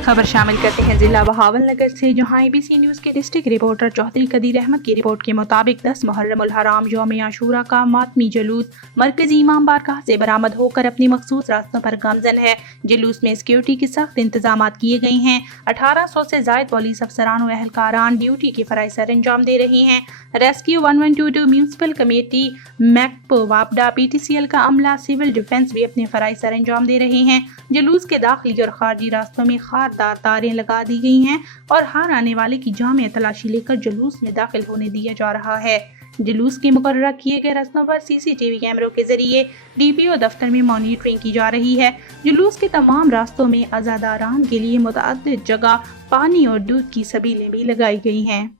खबर शामिल करते हैं जिला बहावल नगर से, जहां ABC न्यूज के डिस्ट्रिक्ट रिपोर्टर चौधरी कदीर अहमद की रिपोर्ट के मुताबिक 10 मुहर्रम उल हराम यौम आशूरा का मातमी जुलूस मरकजी इमाम बारगाह से बरामद होकर अपनी मखसूस रास्तों पर गामजन है। जुलूस में सिक्योरिटी के सख्त इंतजाम किए गए हैं। 1800 से जायद पुलिस अफसरान और एहलकारान ड्यूटी के फराइज सर अंजाम दे रहे हैं। रेस्क्यू 1122 म्यूनसिपल कमेटी, मैकपो, वापडा, PTCL का अमला, सिविल डिफेंस भी अपने फराइज सर अंजाम दे रहे हैं। जुलूस के दाखिली और खारजी रास्तों में खारदार तारें लगा दी गई हैं और हर आने वाले की जामे तलाशी लेकर जुलूस में दाखिल होने दिया जा रहा है। जुलूस के मुकर्रर किए गए रास्तों पर CCTV कैमरों के जरिए DPO दफ्तर में मॉनिटरिंग की जा रही है। जुलूस के तमाम रास्तों में अज़ादारान के लिए मुतअद्दिद जगह पानी और दूध की सबीलें भी लगाई गई हैं।